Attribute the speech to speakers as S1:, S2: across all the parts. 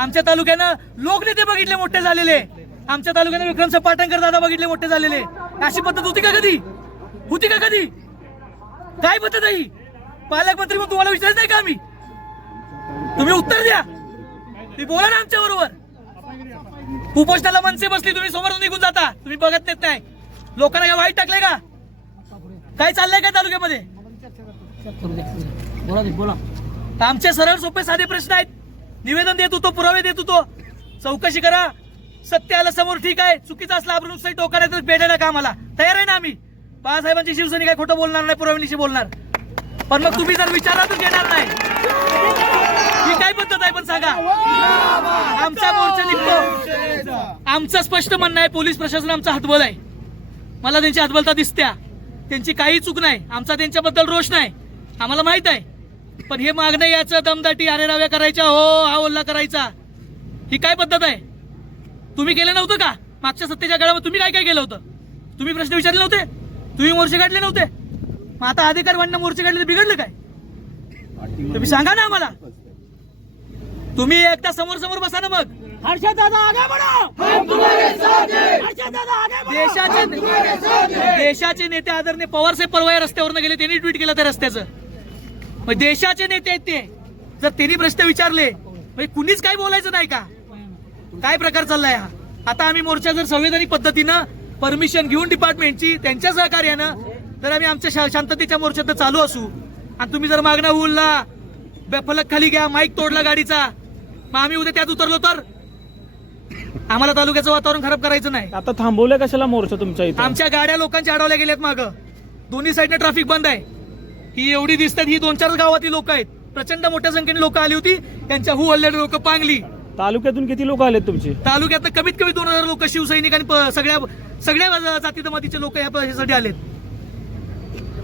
S1: आमच्या तालुक्यानं लोकनेते बघितले मोठे झालेले. आमच्या तालुक्यानं विक्रमसिंह पाटणकर दादा बघितले मोठे झालेले. अशी पद्धत होती का कधी? होती का कधी? काय पद्धत आहे? पालकमंत्री मग तुम्हाला विचारत नाही का आम्ही? तुम्ही उत्तर द्या. तुम्ही बोला ना आमच्या बरोबर. उपोषणाला मनसे बसली तुम्ही समोर निघून जाता. तुम्ही बघत नेत नाही. लोकांना काय वाईट टाकलंय का? काय चाललंय काय तालुक्यामध्ये? आमचे सरळ सोपे साधे प्रश्न आहेत. निवेदन देत होतो पुरावे देत होतो. चौकशी करा. सत्य आलं समोर ठीक आहे. चुकीचं असलं आपण नुसतं तर भेटायला का आम्हाला. तयार आहे ना आम्ही? बाळासाहेबांची शिवसैनिक काय खोटं बोलणार नाही पुराव्यानिशी बोलणार. पण मग तुम्ही जर विचारातच घेणार नाही. ही काय पद्धत आहे पण सांगा? आमचा मोर्चा निघतो. आमचं स्पष्ट म्हणणं आहे पोलीस प्रशासन आमचा हातबल आहे. मला त्यांची हातबलता दिसत्या. त्यांची काही चूक नाही. आमचा त्यांच्याबद्दल रोष नाही. आम्हाला माहीत आहे. पण हे मागणं याचं दमदाटी अरे राव्या करायच्या हो हा ओल्ला करायचा. ही काय पद्धत आहे? तुम्ही केलं नव्हतं का? मागच्या सत्तेच्या काळामध्ये तुम्ही काय काय केलं होतं? तुम्ही प्रश्न विचारले नव्हते? तुम्ही मोर्चे काढले नव्हते? मग आता अधिकार वाढणं मोर्चे काढले तर बिघडलं काय? तुम्ही सांगा ना आम्हाला. तुम्ही एकदा समोर समोर बसा ना मग. हर्षद दादा आगे. देशाचे देशाचे नेते आदरणीय पवार साहेब परवा या रस्त्यावरनं गेले त्यांनी ट्विट केलं त्या रस्त्याचं. मग देशाचे नेते आहेत ते. जर त्यांनी प्रश्न विचारले म्हणजे कुणीच काही बोलायचं नाही का? काय प्रकार चाललाय हा? आता आम्ही मोर्चा जर संवैधानिक पद्धतीनं परमिशन घेऊन डिपार्टमेंटची त्यांच्या सहकार्यानं तर आम्ही आमच्या शांततेच्या मोर्चात चालू असू. आणि तुम्ही जर मागणं उलला फलक खाली घ्या माईक तोडला गाडीचा. मग आम्ही उद्या त्यात उतरलो तर? आम्हाला तालुक्याचं वातावरण खराब करायचं नाही.
S2: आता थांबवलं कशाला मोर्चा तुमच्या इथे?
S1: आमच्या गाड्या लोकांच्या अडवल्या गेल्यात माग. दोन्ही साईडने ट्रॅफिक बंद आहे. ही एवढी दिसतात ही दोन चार गावातील लोक आहेत. प्रचंड मोठ्या संख्येने लोक आली होती. त्यांच्या हु हल्लेली लोक पांगली.
S2: तालुक्यातून किती लोक आलेत तुमचे?
S1: तालुक्यात कमीत कमी दोन हजार लोक शिवसैनिक आणि प- सगळ्या सगळ्या जाती जमातीचे लोक या आलेत.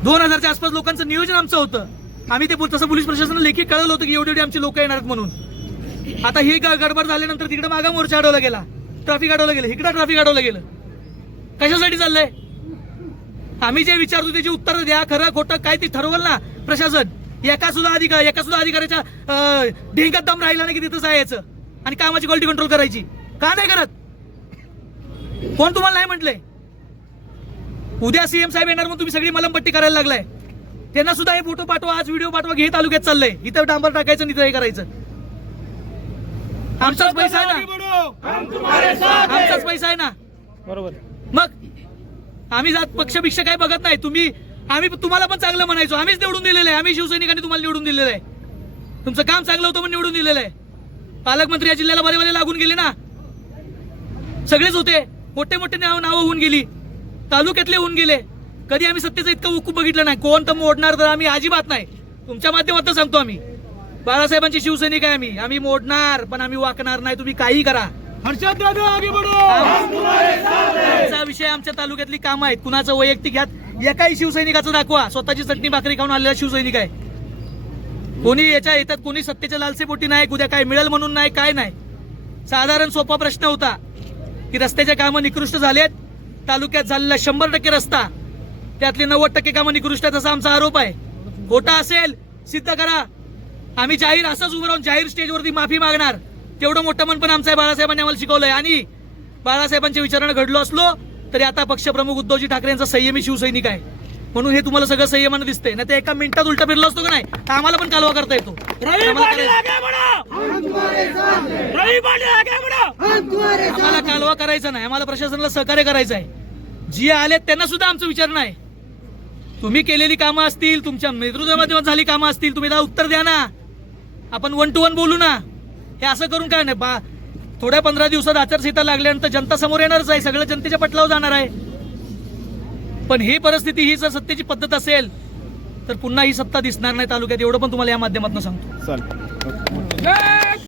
S1: दोन हजारच्या आसपास लोकांचं नियोजन आमचं होतं. आम्ही ते तसं पोलीस प्रशासनाला लेखी कळवलं होतं की एवढी एवढी आमची लोक येणार आहेत म्हणून. आता ही ग- गडबड झाल्यानंतर तिकडे मागा मोर्चा अडवला गेला. ट्रॅफिक अडवलं गेलं. इकडे ट्रॅफिक अडवलं गेलं. कशासाठी चाललंय? आम्ही जे विचारतो त्याची उत्तर द्या. खरं खोटं काय ते ठरवलं ना प्रशासन. एका सुद्धा अधिकार एका सुद्धा अधिकाऱ्याच्या ढेंगात दम राहिला नाही की तिथं जायचं. आणि कामाची क्वालिटी कंट्रोल करायची. का नाही करत? कोण तुम्हाला नाही म्हटलंय? उद्या सीएम साहेब येणार म्हणून तुम्ही सगळी मलमपट्टी करायला लागलाय. त्यांना सुद्धा हे फोटो पाठवा आज व्हिडिओ पाठवा घे तालुक्यात चाललंय. इथं डांबर टाकायचं इथं हे करायचं. आमचाच पैसा आहे ना. आमचाच पैसा आहे ना.
S2: बरोबर.
S1: मग आम्ही जात पक्ष भिक्ष काय बघत नाही. तुम्ही आम्ही तुम्हाला पण चांगलं म्हणायचो. आम्हीच निवडून दिलेलं आहे. आम्ही शिवसैनिकांनी तुम्हाला निवडून दिलेलं आहे. तुमचं काम चांगलं होतं पण निवडून दिलेलं आहे. पालकमंत्री या जिल्ह्याला बरे बरे लागून गेले ना. सगळेच होते. मोठे मोठे नाव नावं होऊन गेली. तालुक्यातले होऊन गेले. कधी आम्ही सत्तेचं इतकं उकूप बघितलं नाही. कोण तर मोडणार तर आम्ही अजिबात नाही. तुमच्या माध्यमातून सांगतो आम्ही. बाळासाहेबांची शिवसैनिक आहे आम्ही. आम्ही मोडणार पण आम्ही वाकणार नाही. तुम्ही काही करा.
S3: हर्षद दादा आगे बढ़ो।
S1: विषय आमच्या तालुक्यातली कामं आहेत. कुणाचं वैयक्तिक घ्यात एकाही शिवसैनिकाचं दाखवा. स्वतःची चटणी भाकरी खाऊन आलेला शिवसैनिक आहे. कोणी याच्या येतात कोणी सत्तेच्या लालसेपोटी नाही उद्या काय मिळेल म्हणून नाही काय नाही. साधारण सोपा प्रश्न होता की रस्त्याच्या कामं निकृष्ट झालेत तालुक्यात झालेला शंभर टक्के रस्ता त्यातले नव्वद टक्के कामं निकृष्ट आहेत असा आमचा आरोप आहे. खोटा असेल सिद्ध करा. आम्ही जाहीर असंच उभं राहून जाहीर स्टेजवरती माफी मागणार. तेवढं मोठं मन पण आमचं आहे. बाळासाहेबांनी आम्हाला शिकवलंय. आणि बाळासाहेबांच्या विचारानं घडलो असलो तरी आता पक्षप्रमुख उद्धवजी ठाकरे यांचा संयमी शिवसैनिक आहे. म्हणून हे तुम्हाला सगळं संयमानं दिसतंय. नाही तर एका मिनिटात उलटा फिरलो असतो का नाही? तर आम्हाला पण कालवा करता येतो. आम्हाला कालवा करायचा नाही. आम्हाला प्रशासनाला सहकार्य करायचं आहे. जी आलेत त्यांना सुद्धा आमचं विचार नाही तुम्ही केलेली कामं असतील तुमच्या नेतृत्वामध्ये झाली कामं असतील तुम्ही त्याला उत्तर द्या ना. आपण वन टू वन बोलू ना. हे असं करून काय नाही बा थोड्या पंधरा दिवसात आचारसंहिता लागल्यानंतर जनता समोर येणारच आहे. सगळं जनतेच्या पटलावर जाणार आहे. पण ही परिस्थिती ही जर सत्तेची पद्धत असेल तर पुन्हा ही सत्ता दिसणार नाही तालुक्यात. एवढं पण तुम्हाला या माध्यमातून सांगतो.